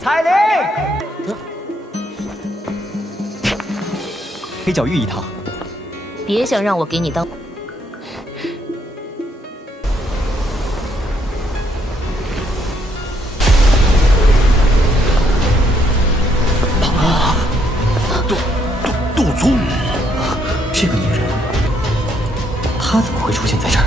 彩铃，黑角玉一趟。别想让我给你当。杜宗，这个女人，她怎么会出现在这儿？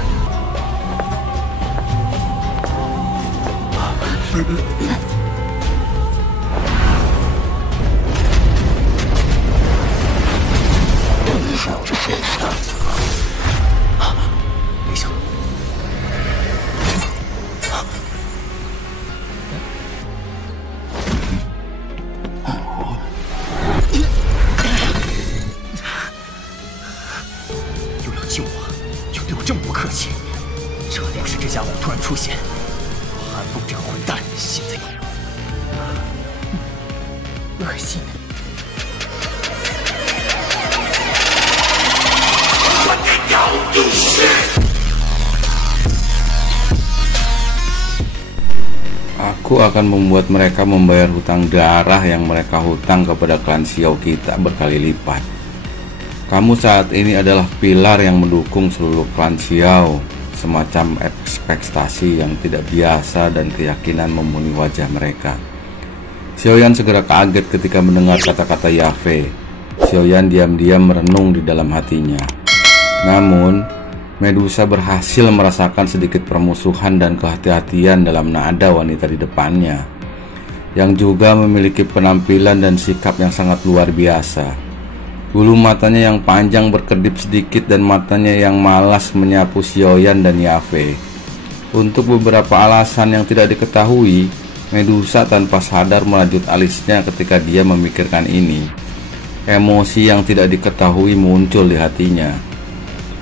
没想到，又要救我，又对我这么不客气，这要是这家伙突然出现，韩风这个混蛋现在恶心的。Aku akan membuat mereka membayar hutang darah yang mereka hutang kepada klan Xiao kita berkali lipat. Kamu saat ini adalah pilar yang mendukung seluruh klan Xiao, semacam ekspektasi yang tidak biasa dan keyakinan memenuhi wajah mereka. Xiaoyan segera kaget ketika mendengar kata-kata Yafe. Xiaoyan diam-diam merenung di dalam hatinya. Namun, Medusa berhasil merasakan sedikit permusuhan dan kehati-hatian dalam nada wanita di depannya, yang juga memiliki penampilan dan sikap yang sangat luar biasa. Bulu matanya yang panjang berkedip sedikit dan matanya yang malas menyapu Xiaoyan dan Yafe. Untuk beberapa alasan yang tidak diketahui, Medusa tanpa sadar merajut alisnya ketika dia memikirkan ini. Emosi yang tidak diketahui muncul di hatinya.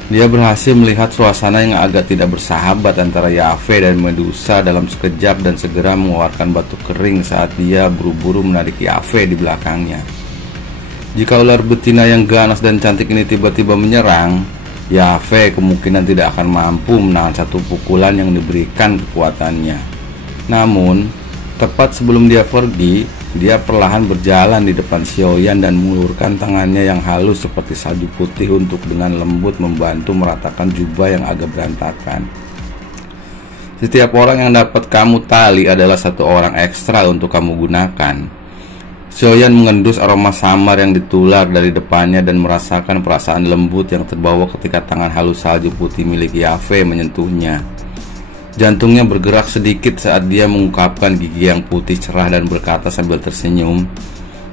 Dia berhasil melihat suasana yang agak tidak bersahabat antara Yafe dan Medusa dalam sekejap dan segera mengeluarkan batu kering saat dia buru-buru menarik Yafe di belakangnya. Jika ular betina yang ganas dan cantik ini tiba-tiba menyerang, Yafe kemungkinan tidak akan mampu menahan satu pukulan yang diberikan kekuatannya. Namun, tepat sebelum dia pergi, dia perlahan berjalan di depan Xiaoyan dan mengulurkan tangannya yang halus seperti salju putih untuk dengan lembut membantu meratakan jubah yang agak berantakan. Setiap orang yang dapat kamu tali adalah satu orang ekstra untuk kamu gunakan. Xiaoyan mengendus aroma samar yang ditular dari depannya dan merasakan perasaan lembut yang terbawa ketika tangan halus salju putih milik Yafe menyentuhnya. Jantungnya bergerak sedikit saat dia mengungkapkan gigi yang putih cerah dan berkata sambil tersenyum,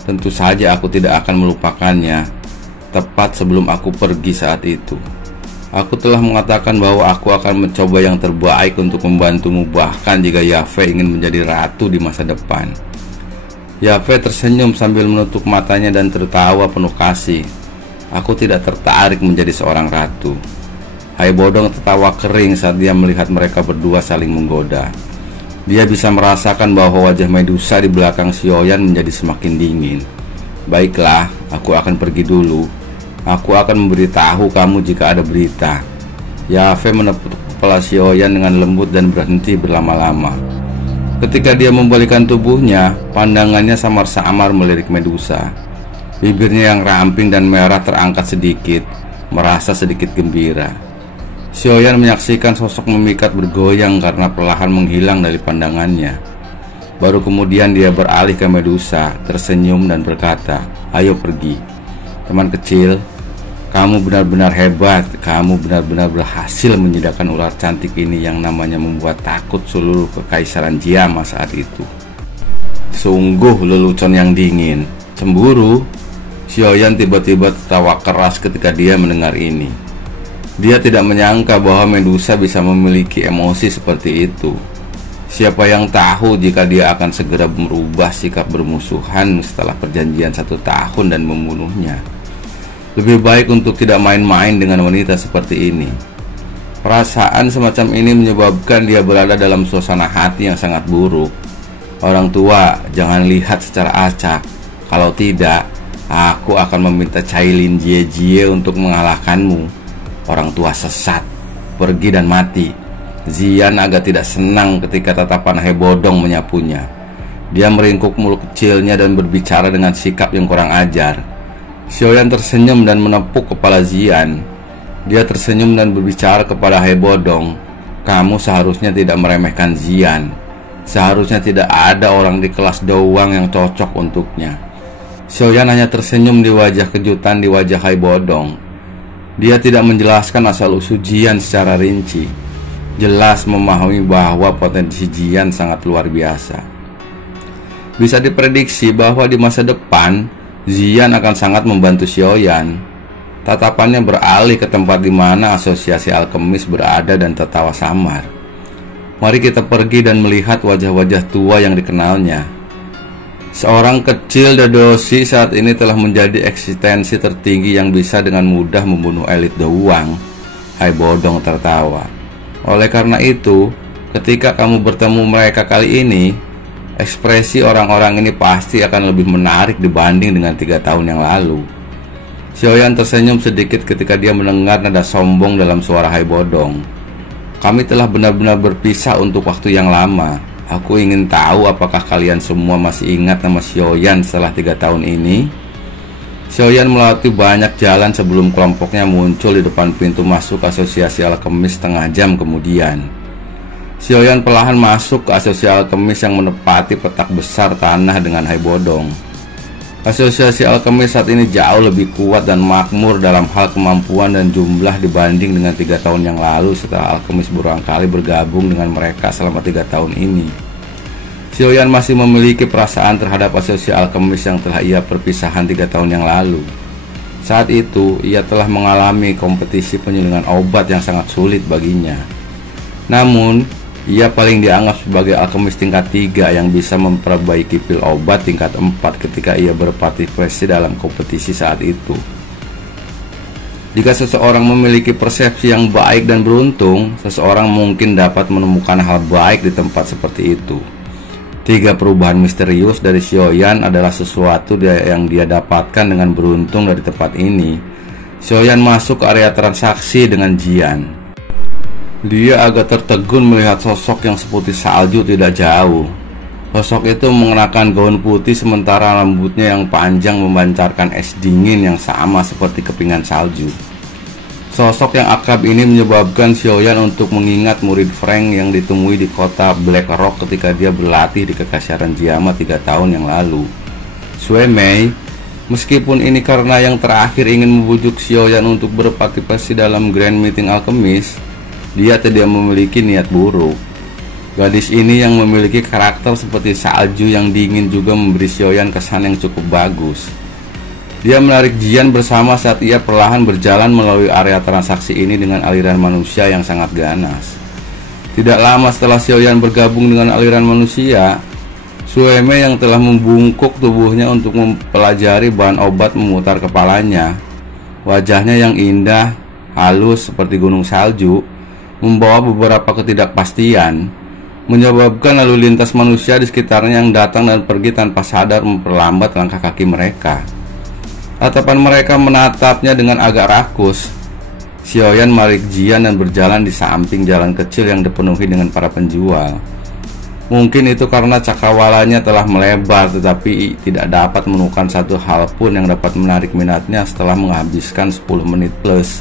"Tentu saja aku tidak akan melupakannya." Tepat sebelum aku pergi saat itu, aku telah mengatakan bahwa aku akan mencoba yang terbaik untuk membantumu, bahkan jika Yafe ingin menjadi ratu di masa depan. Yafe tersenyum sambil menutup matanya dan tertawa penuh kasih. Aku tidak tertarik menjadi seorang ratu. Hai Bodong tertawa kering saat dia melihat mereka berdua saling menggoda. Dia bisa merasakan bahwa wajah Medusa di belakang Xiaoyan menjadi semakin dingin. "Baiklah, aku akan pergi dulu. Aku akan memberitahu kamu jika ada berita." Yafe menepuk kepala Xiaoyan dengan lembut dan berhenti berlama-lama. Ketika dia membalikan tubuhnya, pandangannya samar-samar melirik Medusa. Bibirnya yang ramping dan merah terangkat sedikit, merasa sedikit gembira. Xiaoyan menyaksikan sosok memikat bergoyang karena perlahan menghilang dari pandangannya. Baru kemudian dia beralih ke Medusa, tersenyum dan berkata, "Ayo pergi. Teman kecil, kamu benar-benar hebat. Kamu benar-benar berhasil menyediakan ular cantik ini yang namanya membuat takut seluruh kekaisaran Jiama saat itu." Sungguh lelucon yang dingin. Cemburu? Xiaoyan tiba-tiba tertawa keras ketika dia mendengar ini. Dia tidak menyangka bahwa Medusa bisa memiliki emosi seperti itu. Siapa yang tahu jika dia akan segera merubah sikap bermusuhan setelah perjanjian 1 tahun dan membunuhnya. Lebih baik untuk tidak main-main dengan wanita seperti ini. Perasaan semacam ini menyebabkan dia berada dalam suasana hati yang sangat buruk. Orang tua, jangan lihat secara acak. Kalau tidak, aku akan meminta Cailin Jie untuk mengalahkanmu. Orang tua sesat, pergi dan mati. Zian agak tidak senang ketika tatapan Hai Bodong menyapunya. Dia meringkuk mulut kecilnya dan berbicara dengan sikap yang kurang ajar. Xiaoyan tersenyum dan menepuk kepala Ziyan. Dia tersenyum dan berbicara kepada Hai Bodong. Kamu seharusnya tidak meremehkan Ziyan. Seharusnya tidak ada orang di kelas doang yang cocok untuknya. Xiaoyan hanya tersenyum di wajah kejutan di wajah Hai Bodong. Dia tidak menjelaskan asal-usul Ziyan secara rinci. Jelas memahami bahwa potensi Ziyan sangat luar biasa. Bisa diprediksi bahwa di masa depan Ziyan akan sangat membantu Xiaoyan. Tatapannya beralih ke tempat di mana asosiasi alkemis berada dan tertawa samar. Mari kita pergi dan melihat wajah-wajah tua yang dikenalnya. Seorang kecil Dadoshi saat ini telah menjadi eksistensi tertinggi yang bisa dengan mudah membunuh elit doang. Hai Bodong tertawa. Oleh karena itu, ketika kamu bertemu mereka kali ini, ekspresi orang-orang ini pasti akan lebih menarik dibanding dengan 3 tahun yang lalu. Xiaoyan tersenyum sedikit ketika dia mendengar nada sombong dalam suara Hai Bodong. Kami telah benar-benar berpisah untuk waktu yang lama. Aku ingin tahu apakah kalian semua masih ingat nama Xiaoyan setelah 3 tahun ini? Xiaoyan melewati banyak jalan sebelum kelompoknya muncul di depan pintu masuk asosiasi alkemis setengah jam kemudian. Xiaoyan perlahan masuk ke asosiasi alkemis yang menepati petak besar tanah dengan Hai Bodong. Asosiasi alkemis saat ini jauh lebih kuat dan makmur dalam hal kemampuan dan jumlah dibanding dengan 3 tahun yang lalu setelah alkemis berulang kali bergabung dengan mereka selama 3 tahun ini. Xiaoyan masih memiliki perasaan terhadap asosiasi alkemis yang telah ia perpisahan 3 tahun yang lalu. Saat itu, ia telah mengalami kompetisi penyulingan obat yang sangat sulit baginya. Namun, ia paling dianggap sebagai alkemis tingkat 3 yang bisa memperbaiki pil obat tingkat 4 ketika ia berpartisipasi dalam kompetisi saat itu. Jika seseorang memiliki persepsi yang baik dan beruntung, seseorang mungkin dapat menemukan hal baik di tempat seperti itu. 3 perubahan misterius dari Xiaoyan adalah sesuatu yang dia dapatkan dengan beruntung dari tempat ini. Xiaoyan masuk ke area transaksi dengan Ziyan. Dia agak tertegun melihat sosok yang seputih salju tidak jauh. Sosok itu mengenakan gaun putih sementara rambutnya yang panjang memancarkan es dingin yang sama seperti kepingan salju. Sosok yang akrab ini menyebabkan Xiaoyan untuk mengingat murid Frank yang ditemui di kota Black Rock ketika dia berlatih di kekaisaran Jiama 3 tahun yang lalu. Sui Mei, meskipun ini karena yang terakhir ingin membujuk Xiaoyan untuk berpartisipasi dalam Grand Meeting Alkemis, dia tidak memiliki niat buruk. Gadis ini yang memiliki karakter seperti salju yang dingin juga memberi Xiaoyan kesan yang cukup bagus. Dia menarik Ziyan bersama saat ia perlahan berjalan melalui area transaksi ini dengan aliran manusia yang sangat ganas. Tidak lama setelah Xiaoyan bergabung dengan aliran manusia, Sui Mei yang telah membungkuk tubuhnya untuk mempelajari bahan obat memutar kepalanya. Wajahnya yang indah, halus seperti gunung salju, membawa beberapa ketidakpastian, menyebabkan lalu lintas manusia di sekitarnya yang datang dan pergi tanpa sadar memperlambat langkah kaki mereka. Tatapan mereka menatapnya dengan agak rakus. Xiaoyan menarik Ziyan dan berjalan di samping jalan kecil yang dipenuhi dengan para penjual. Mungkin itu karena cakrawalanya telah melebar, tetapi tidak dapat menemukan satu hal pun yang dapat menarik minatnya setelah menghabiskan 10 menit plus.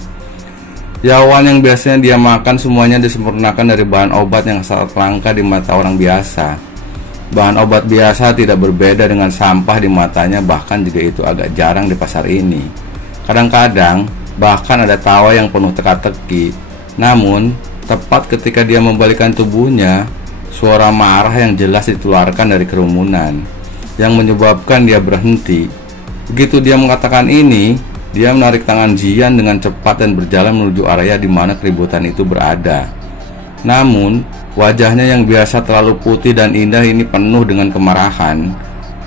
Yawan yang biasanya dia makan semuanya disempurnakan dari bahan obat yang sangat langka di mata orang biasa. Bahan obat biasa tidak berbeda dengan sampah di matanya, bahkan juga itu agak jarang di pasar ini. Kadang-kadang bahkan ada tawa yang penuh teka-teki. Namun, tepat ketika dia membalikkan tubuhnya, suara marah yang jelas dikeluarkan dari kerumunan, yang menyebabkan dia berhenti. Begitu dia mengatakan ini, dia menarik tangan Ziyan dengan cepat dan berjalan menuju area di mana keributan itu berada. Namun, wajahnya yang biasa terlalu putih dan indah ini penuh dengan kemarahan.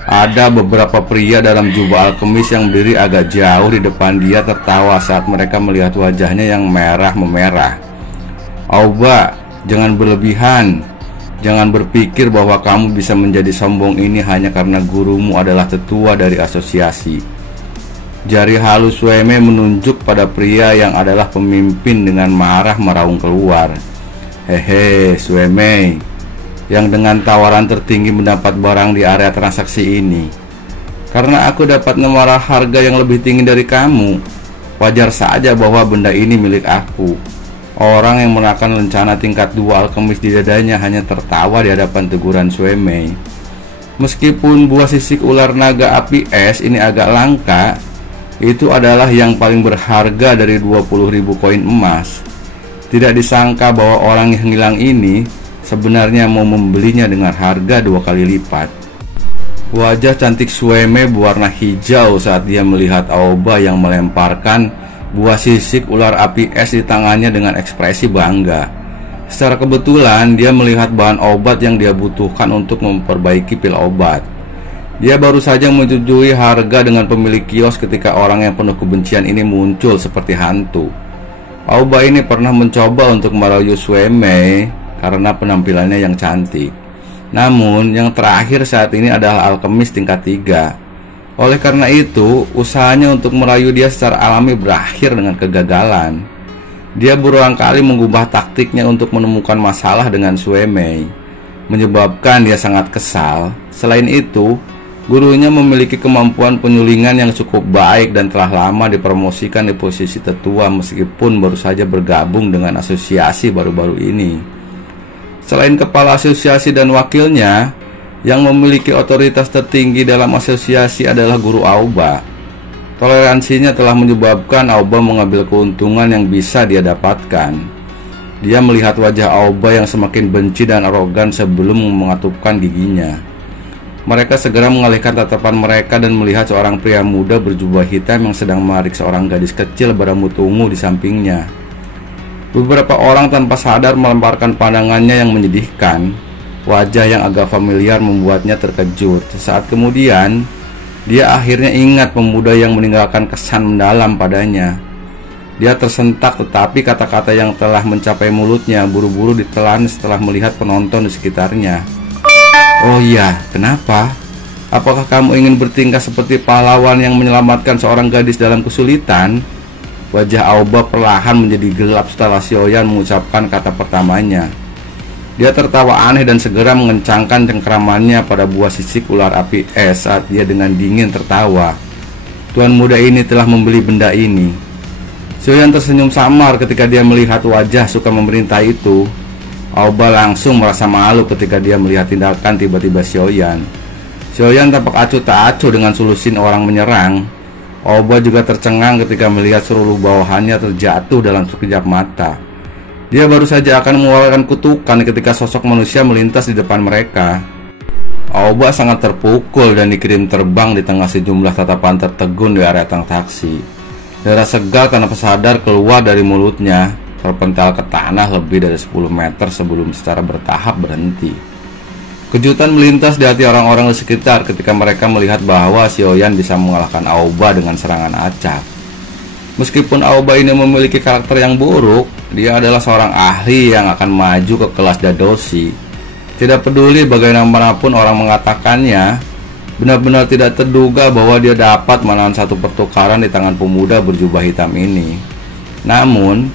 Ada beberapa pria dalam jubah alkemis yang berdiri agak jauh di depan dia tertawa saat mereka melihat wajahnya yang merah memerah. Auba, jangan berlebihan. Jangan berpikir bahwa kamu bisa menjadi sombong ini hanya karena gurumu adalah tetua dari asosiasi. Jari halus Sui Mei menunjuk pada pria yang adalah pemimpin dengan marah meraung keluar. Hehe, Sui Mei, yang dengan tawaran tertinggi mendapat barang di area transaksi ini. Karena aku dapat nomor harga yang lebih tinggi dari kamu, wajar saja bahwa benda ini milik aku. Orang yang menakan lencana tingkat 2 alkemis di dadanya hanya tertawa di hadapan teguran Xue Mei. Meskipun buah sisik ular naga api es ini agak langka, itu adalah yang paling berharga dari 20.000 koin emas. Tidak disangka bahwa orang yang hilang ini sebenarnya mau membelinya dengan harga 2 kali lipat. Wajah cantik Xue Mei berwarna hijau saat dia melihat Aoba yang melemparkan buah sisik ular api es di tangannya dengan ekspresi bangga. Secara kebetulan dia melihat bahan obat yang dia butuhkan untuk memperbaiki pil obat. Dia baru saja menyetujui harga dengan pemilik kios ketika orang yang penuh kebencian ini muncul seperti hantu. Aoba ini pernah mencoba untuk merayu Xue Mei karena penampilannya yang cantik. Namun yang terakhir saat ini adalah alkemis tingkat 3. Oleh karena itu, usahanya untuk merayu dia secara alami berakhir dengan kegagalan. Dia berulang kali mengubah taktiknya untuk menemukan masalah dengan Xue Mei, menyebabkan dia sangat kesal. Selain itu, gurunya memiliki kemampuan penyulingan yang cukup baik dan telah lama dipromosikan di posisi tetua meskipun baru saja bergabung dengan asosiasi baru-baru ini. Selain kepala asosiasi dan wakilnya, yang memiliki otoritas tertinggi dalam asosiasi adalah guru Aoba. Toleransinya telah menyebabkan Aoba mengambil keuntungan yang bisa dia dapatkan. Dia melihat wajah Aoba yang semakin benci dan arogan sebelum mengatupkan giginya. Mereka segera mengalihkan tatapan mereka dan melihat seorang pria muda berjubah hitam yang sedang menarik seorang gadis kecil berambut ungu di sampingnya. Beberapa orang tanpa sadar melemparkan pandangannya yang menyedihkan. Wajah yang agak familiar membuatnya terkejut. Sesaat kemudian, dia akhirnya ingat pemuda yang meninggalkan kesan mendalam padanya. Dia tersentak, tetapi kata-kata yang telah mencapai mulutnya buru-buru ditelan setelah melihat penonton di sekitarnya. "Oh iya, kenapa? Apakah kamu ingin bertingkah seperti pahlawan yang menyelamatkan seorang gadis dalam kesulitan?" Wajah Aoba perlahan menjadi gelap setelah Xiaoyan mengucapkan kata pertamanya. Dia tertawa aneh dan segera mengencangkan cengkeramannya pada buah sisik ular api es saat dia dengan dingin tertawa. Tuan muda ini telah membeli benda ini. Xiaoyan tersenyum samar ketika dia melihat wajah suka memerintah itu. Aoba langsung merasa malu ketika dia melihat tindakan tiba-tiba Xiaoyan. Xiaoyan tampak acuh tak acuh dengan solusin orang menyerang. Aoba juga tercengang ketika melihat seluruh bawahannya terjatuh dalam sekejap mata. Dia baru saja akan mengeluarkan kutukan ketika sosok manusia melintas di depan mereka. Aoba sangat terpukul dan dikirim terbang di tengah sejumlah tatapan tertegun di area transaksi. Darah segar tanpa sadar keluar dari mulutnya, terpental ke tanah lebih dari 10 meter sebelum secara bertahap berhenti. Kejutan melintas di hati orang-orang di sekitar ketika mereka melihat bahwa Xiaoyan bisa mengalahkan Aoba dengan serangan acak. Meskipun Aoba ini memiliki karakter yang buruk, dia adalah seorang ahli yang akan maju ke kelas Dadoshi. Tidak peduli bagaimanapun orang mengatakannya, benar-benar tidak terduga bahwa dia dapat menahan satu pertukaran di tangan pemuda berjubah hitam ini. Namun,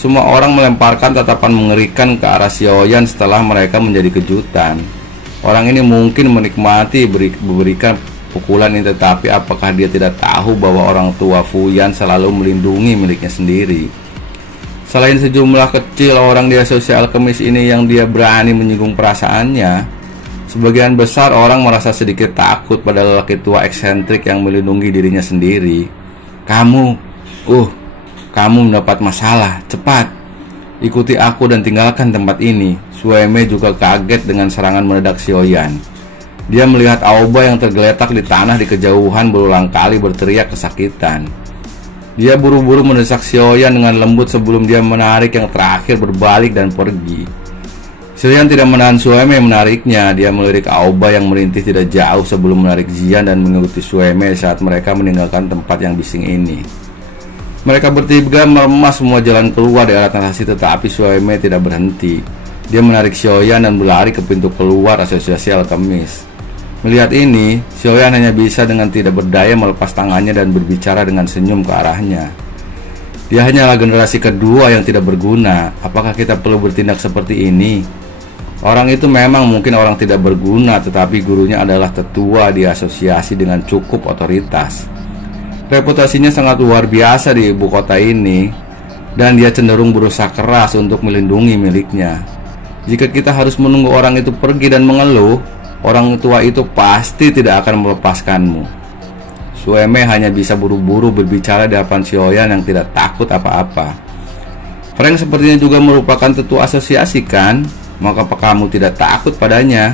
semua orang melemparkan tatapan mengerikan ke arah Xiaoyan setelah mereka menjadi kejutan. Orang ini mungkin menikmati memberikan pukulan ini, tetapi apakah dia tidak tahu bahwa orang tua Fuyan selalu melindungi miliknya sendiri? Selain sejumlah kecil orang di asosiasi alkemis ini yang dia berani menyinggung perasaannya, sebagian besar orang merasa sedikit takut pada lelaki tua eksentrik yang melindungi dirinya sendiri. Kamu mendapat masalah, cepat! Ikuti aku dan tinggalkan tempat ini. Xue Mei juga kaget dengan serangan mendadak Xiaoyan. Dia melihat Aoba yang tergeletak di tanah di kejauhan berulang kali berteriak kesakitan. Dia buru-buru mendesak Xiaoyan dengan lembut sebelum dia menarik yang terakhir berbalik dan pergi. Xiaoyan tidak menahan Xue Mei menariknya. Dia melirik Aoba yang merintih tidak jauh sebelum menarik Jian dan mengikuti Xue Mei saat mereka meninggalkan tempat yang bising ini. Mereka bertiga meremas semua jalan keluar di arah transaksi, tetapi Xue Mei tidak berhenti. Dia menarik Xiaoyan dan berlari ke pintu keluar asosiasi alkemis. Melihat ini, Xiaoyan hanya bisa dengan tidak berdaya melepas tangannya dan berbicara dengan senyum ke arahnya. Dia hanyalah generasi kedua yang tidak berguna. Apakah kita perlu bertindak seperti ini? Orang itu memang mungkin orang tidak berguna, tetapi gurunya adalah tetua di asosiasi dengan cukup otoritas. Reputasinya sangat luar biasa di ibu kota ini, dan dia cenderung berusaha keras untuk melindungi miliknya. Jika kita harus menunggu orang itu pergi dan mengeluh, orang tua itu pasti tidak akan melepaskanmu. Sueme hanya bisa buru-buru berbicara di hadapan Sioyan yang tidak takut apa-apa. Frank sepertinya juga merupakan tetua asosiasi, kan? Maka kamu tidak takut padanya?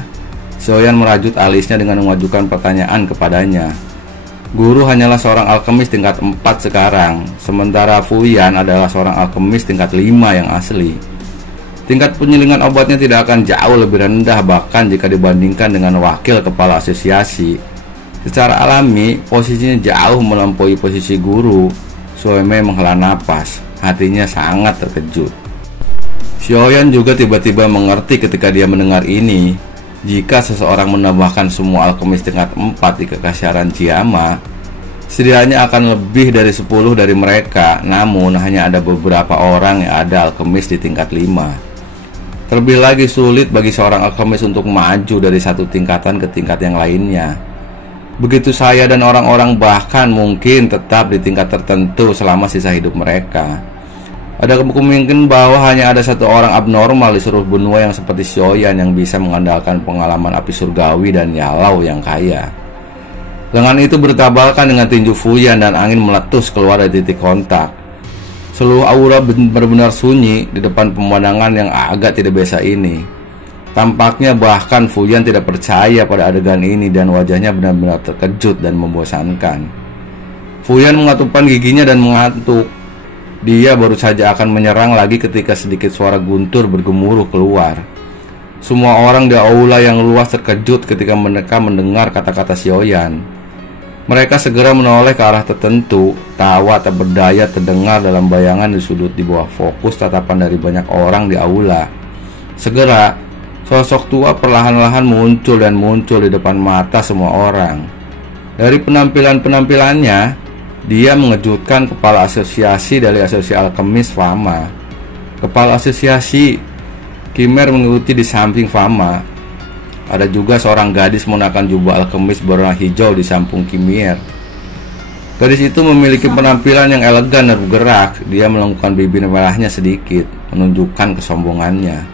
Sioyan merajut alisnya dengan mengajukan pertanyaan kepadanya. Guru hanyalah seorang alkemis tingkat 4 sekarang, sementara Fuyan adalah seorang alkemis tingkat 5 yang asli. Tingkat penyulingan obatnya tidak akan jauh lebih rendah bahkan jika dibandingkan dengan wakil kepala asosiasi. Secara alami, posisinya jauh melampaui posisi guru. Sueme menghela napas, hatinya sangat terkejut. Sioyan juga tiba-tiba mengerti ketika dia mendengar ini. Jika seseorang menambahkan semua alkemis tingkat 4 di kekaisaran Jiama, setidaknya akan lebih dari 10 dari mereka. Namun hanya ada beberapa orang yang ada alkemis di tingkat 5. Terlebih lagi sulit bagi seorang alkemis untuk maju dari satu tingkatan ke tingkat yang lainnya. Begitu saya dan orang-orang bahkan mungkin tetap di tingkat tertentu selama sisa hidup mereka. Ada kemungkinan bahwa hanya ada satu orang abnormal di seluruh benua yang seperti Sioyan yang bisa mengandalkan pengalaman api surgawi dan Yalau yang kaya. Lengan itu bertabalkan dengan tinju Fuyan dan angin meletus keluar dari titik kontak. Seluruh aura benar-benar sunyi di depan pemandangan yang agak tidak biasa ini. Tampaknya bahkan Fuyan tidak percaya pada adegan ini dan wajahnya benar-benar terkejut dan membosankan. Fuyan mengatupkan giginya dan mengantuk. Dia baru saja akan menyerang lagi ketika sedikit suara guntur bergemuruh keluar. Semua orang di aula yang luas terkejut ketika mereka mendengar kata-kata Sioyan. Mereka segera menoleh ke arah tertentu. Tawa tak berdaya terdengar dalam bayangan di sudut di bawah fokus tatapan dari banyak orang di aula. Segera, sosok tua perlahan-lahan muncul dan muncul di depan mata semua orang. Dari penampilannya, dia mengejutkan kepala asosiasi dari asosiasi alkemis Fama. Kepala asosiasi Kimer mengikuti di samping Fama. Ada juga seorang gadis menggunakan jubah alkemis berwarna hijau di samping Kimer. Gadis itu memiliki penampilan yang elegan dan bergerak. Dia melengkungkan bibir merahnya sedikit, menunjukkan kesombongannya.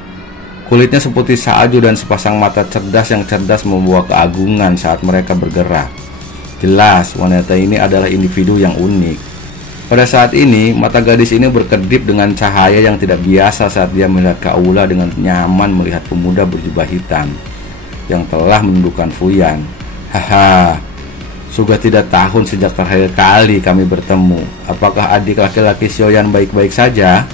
Kulitnya seputih salju dan sepasang mata cerdas yang cerdas membawa keagungan saat mereka bergerak. Jelas, wanita ini adalah individu yang unik. Pada saat ini, mata gadis ini berkedip dengan cahaya yang tidak biasa saat dia melihat ke aula dengan nyaman melihat pemuda berjubah hitam yang telah menundukkan Fuyan. Haha, sudah 3 tahun sejak terakhir kali kami bertemu. Apakah adik laki-laki Sioyan baik-baik saja?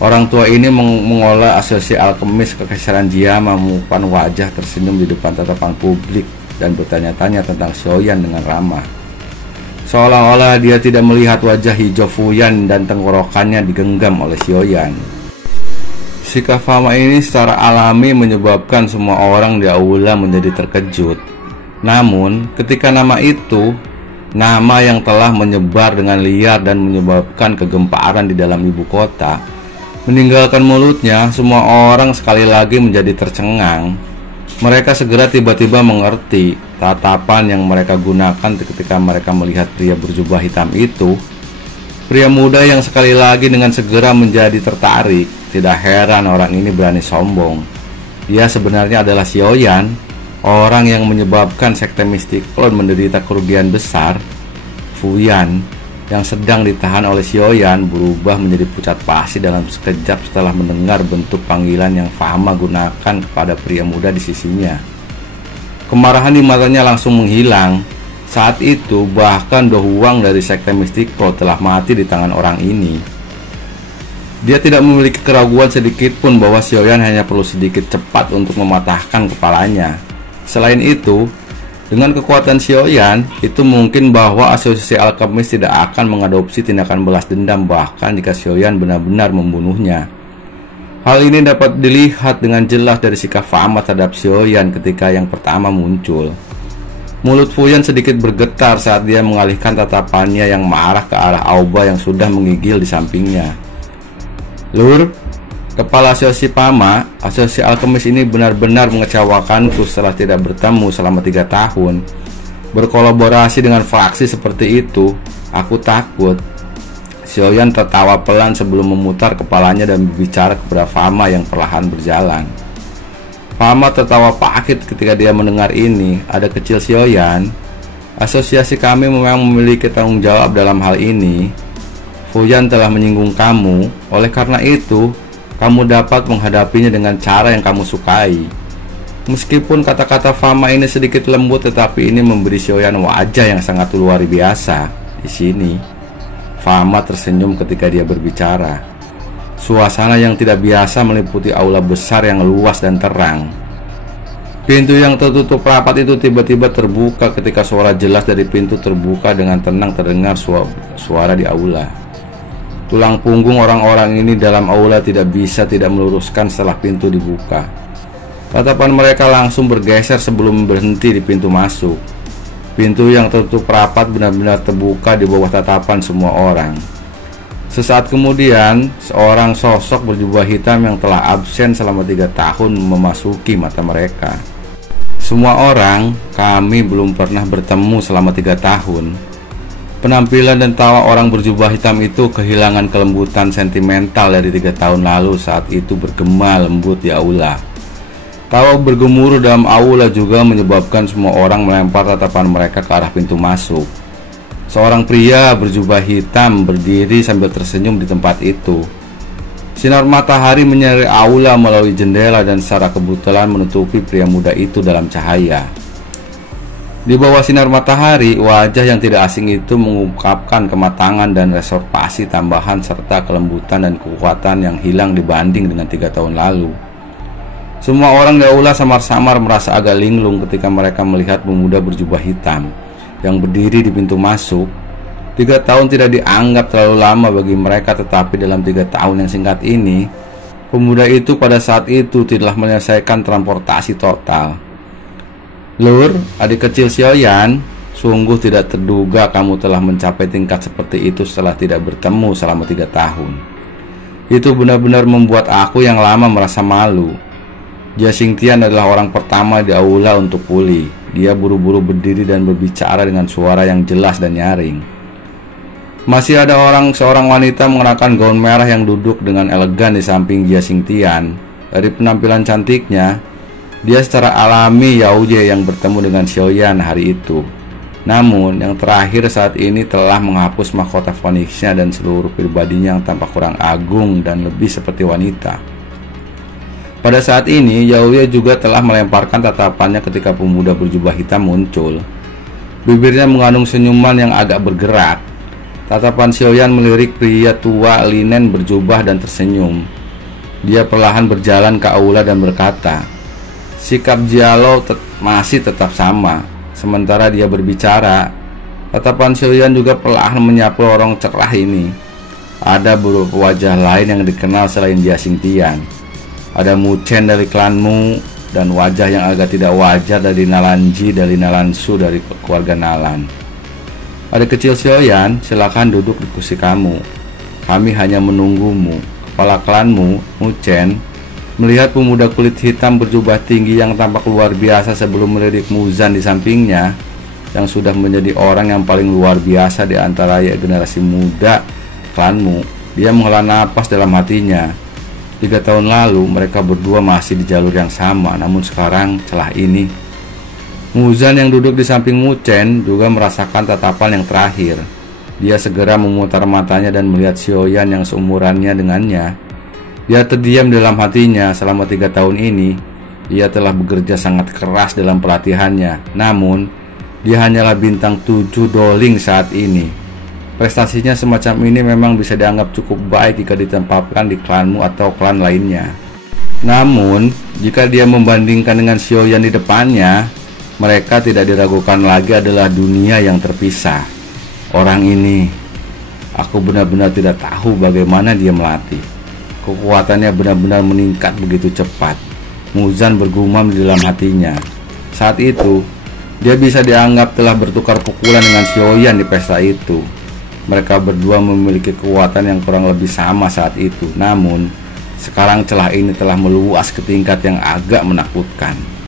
Orang tua ini mengolah asosiasi alkemis kekaisaran Jiama mengumpan wajah tersenyum di depan tatapan publik dan bertanya-tanya tentang Sioyan dengan ramah. Seolah-olah dia tidak melihat wajah hijau Fuyan dan tenggorokannya digenggam oleh Sioyan. Sikap Fama ini secara alami menyebabkan semua orang di aula menjadi terkejut. Namun, ketika nama itu, nama yang telah menyebar dengan liar dan menyebabkan kegemparan di dalam ibu kota, meninggalkan mulutnya, semua orang sekali lagi menjadi tercengang. Mereka segera tiba-tiba mengerti tatapan yang mereka gunakan ketika mereka melihat pria berjubah hitam itu. Pria muda yang sekali lagi dengan segera menjadi tertarik. Tidak heran orang ini berani sombong. Dia sebenarnya adalah Sioyan, orang yang menyebabkan sekte mistik Cloud menderita kerugian besar. Fuyan yang sedang ditahan oleh Sioyan berubah menjadi pucat pasi dalam sekejap setelah mendengar bentuk panggilan yang Fama gunakan kepada pria muda di sisinya. Kemarahan di matanya langsung menghilang. Saat itu bahkan Dohuang dari sekte mistik Cloud telah mati di tangan orang ini. Dia tidak memiliki keraguan sedikit pun bahwa Sioyan hanya perlu sedikit cepat untuk mematahkan kepalanya. Selain itu, dengan kekuatan Sioyan, itu mungkin bahwa asosiasi alkemis tidak akan mengadopsi tindakan balas dendam bahkan jika Sioyan benar-benar membunuhnya. Hal ini dapat dilihat dengan jelas dari sikap Fama terhadap Sioyan ketika yang pertama muncul. Mulut Fuyan sedikit bergetar saat dia mengalihkan tatapannya yang marah ke arah Aoba yang sudah menggigil di sampingnya. Lur, Kepala asosiasi Pama, asosiasi alkemis ini benar-benar mengecewakanku setelah tidak bertemu selama 3 tahun. Berkolaborasi dengan fraksi seperti itu, aku takut. Xiaoyan tertawa pelan sebelum memutar kepalanya dan berbicara kepada Fama yang perlahan berjalan. Fama tertawa pahit ketika dia mendengar ini. Ada kecil Xiaoyan, asosiasi kami memang memiliki tanggung jawab dalam hal ini. Fuyan telah menyinggung kamu, oleh karena itu kamu dapat menghadapinya dengan cara yang kamu sukai. Meskipun kata-kata Fama ini sedikit lembut, tetapi ini memberi Xiaoyan wajah yang sangat luar biasa. Di sini Fama tersenyum ketika dia berbicara. Suasana yang tidak biasa meliputi aula besar yang luas dan terang. Pintu yang tertutup rapat itu tiba-tiba terbuka ketika suara jelas dari pintu terbuka dengan tenang terdengar suara di aula. Tulang punggung orang-orang ini dalam aula tidak bisa tidak meluruskan setelah pintu dibuka. Tatapan mereka langsung bergeser sebelum berhenti di pintu masuk. Pintu yang tertutup rapat benar-benar terbuka di bawah tatapan semua orang. Sesaat kemudian, seorang sosok berjubah hitam yang telah absen selama 3 tahun memasuki mata mereka. Semua orang, kami belum pernah bertemu selama 3 tahun. Penampilan dan tawa orang berjubah hitam itu kehilangan kelembutan sentimental dari 3 tahun lalu saat itu bergema lembut di aula. Tawa bergemuruh dalam aula juga menyebabkan semua orang melempar tatapan mereka ke arah pintu masuk. Seorang pria berjubah hitam berdiri sambil tersenyum di tempat itu. Sinar matahari menyinari aula melalui jendela dan secara kebetulan menutupi pria muda itu dalam cahaya. Di bawah sinar matahari, wajah yang tidak asing itu mengungkapkan kematangan dan reservasi tambahan serta kelembutan dan kekuatan yang hilang dibanding dengan 3 tahun lalu. Semua orang di aula samar-samar merasa agak linglung ketika mereka melihat pemuda berjubah hitam yang berdiri di pintu masuk. 3 tahun tidak dianggap terlalu lama bagi mereka, tetapi dalam 3 tahun yang singkat ini, pemuda itu pada saat itu telah menyelesaikan transportasi total. Lur, adik kecil Xiaoyan, sungguh tidak terduga kamu telah mencapai tingkat seperti itu setelah tidak bertemu selama 3 tahun. Itu benar-benar membuat aku yang lama merasa malu. Jia Xingtian adalah orang pertama di aula untuk pulih. Dia buru-buru berdiri dan berbicara dengan suara yang jelas dan nyaring. Masih ada seorang wanita mengenakan gaun merah yang duduk dengan elegan di samping Jia Xingtian. Dari penampilan cantiknya, dia secara alami Yaoye yang bertemu dengan Xiaoyan hari itu. Namun, yang terakhir saat ini telah menghapus mahkota Phoenixnya dan seluruh pribadinya yang tampak kurang agung dan lebih seperti wanita. Pada saat ini, Yaoye juga telah melemparkan tatapannya ketika pemuda berjubah hitam muncul. Bibirnya mengandung senyuman yang agak bergerak. Tatapan Xiaoyan melirik pria tua linen berjubah dan tersenyum. Dia perlahan berjalan ke aula dan berkata, sikap Jialo masih tetap sama. Sementara dia berbicara, tatapan Xiaoyan juga perlahan menyapu lorong cerah ini. Ada beberapa wajah lain yang dikenal selain Jia Xingtian. Ada Mu Chen dari klanmu dan wajah yang agak tidak wajar dari Nalanji dari Nalansu dari keluarga Nalan. Ada kecil Xiaoyan, silakan duduk di kursi kamu. Kami hanya menunggumu. Kepala klanmu, Mu Chen, melihat pemuda kulit hitam berjubah tinggi yang tampak luar biasa sebelum melirik Muzan di sampingnya, yang sudah menjadi orang yang paling luar biasa di antara generasi muda klanmu. Dia menghela napas dalam hatinya. 3 tahun lalu mereka berdua masih di jalur yang sama, namun sekarang celah ini. Muzan yang duduk di samping Mu Chen juga merasakan tatapan yang terakhir. Dia segera memutar matanya dan melihat Xiaoyan yang seumurannya dengannya. Dia terdiam dalam hatinya. Selama 3 tahun ini, ia telah bekerja sangat keras dalam pelatihannya. Namun, dia hanyalah bintang 7 doling saat ini. Prestasinya semacam ini memang bisa dianggap cukup baik jika ditempatkan di klanmu atau klan lainnya. Namun, jika dia membandingkan dengan Xiaoyan di depannya, mereka tidak diragukan lagi adalah dunia yang terpisah. Orang ini, aku benar-benar tidak tahu bagaimana dia melatih. Kekuatannya benar-benar meningkat begitu cepat. Muzan bergumam di dalam hatinya. Saat itu, dia bisa dianggap telah bertukar pukulan dengan Xiaoyan di pesta itu. Mereka berdua memiliki kekuatan yang kurang lebih sama saat itu. Namun, Sekarang celah ini telah meluas ke tingkat yang agak menakutkan.